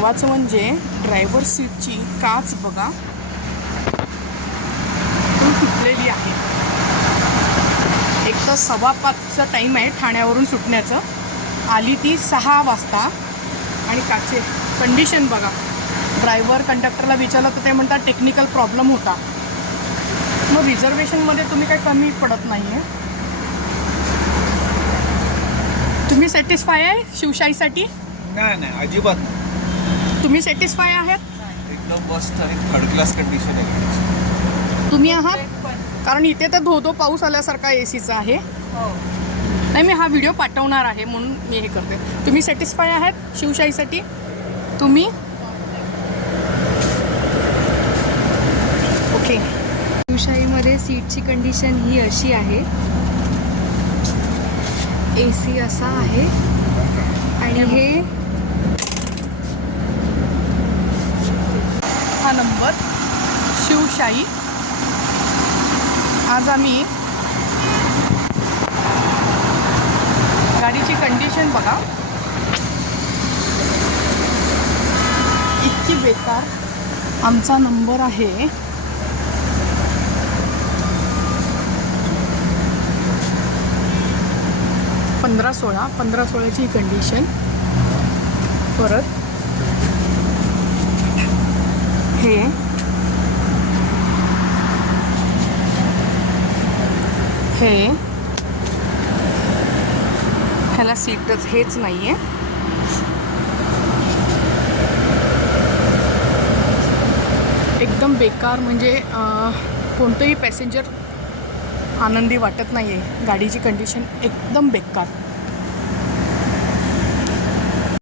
महत्त्वाचं म्हणजे ड्रायव्हर सीटची काच बघा, ती तुटलेली आहे. एक तर 5:15चा टाईम आहे ठाण्यावरून सुटण्याचं, आली ती 6 वाजता. आणि काचे कंडिशन बघा. ड्रायव्हर कंडक्टरला विचारलं तर ते म्हणतात टेक्निकल प्रॉब्लेम होता. मग रिझर्वेशनमध्ये तुम्ही काही कमी पडत नाही आहे. तुम्ही सॅटिस्फाय आहे शिवशाहीसाठी? नाही अजिबात नाही. तुम्ही सॅटिस्फाय आहात? एकदम मस्त आहे, थर्ड क्लास कंडिशन आहे. तुम्ही आहात? कारण इथे तर धो पाऊस आल्यासारखा एसीचा आहे. नाही, मी हा व्हिडिओ पाठवणार आहे म्हणून मी हे करते. तुम्ही सॅटिस्फाय आहात शिवशाहीसाठी? तुम्ही ओके. शिवशाहीमध्ये सीटची कंडिशन ही अशी आहे, AC असा आहे आणि हे हा नंबर शिवशाही. आज आम्ही गाडीची कंडिशन बघा, इतकी बेकार. आमचा नंबर आहे 1516ची कंडिशन. परत हे ह्याला सीटच हेच नाही आहे. एकदम बेकार, म्हणजे कोणतंही पॅसेंजर आनंदी वाटत नाही आहे. गाडीची कंडिशन एकदम बेकार.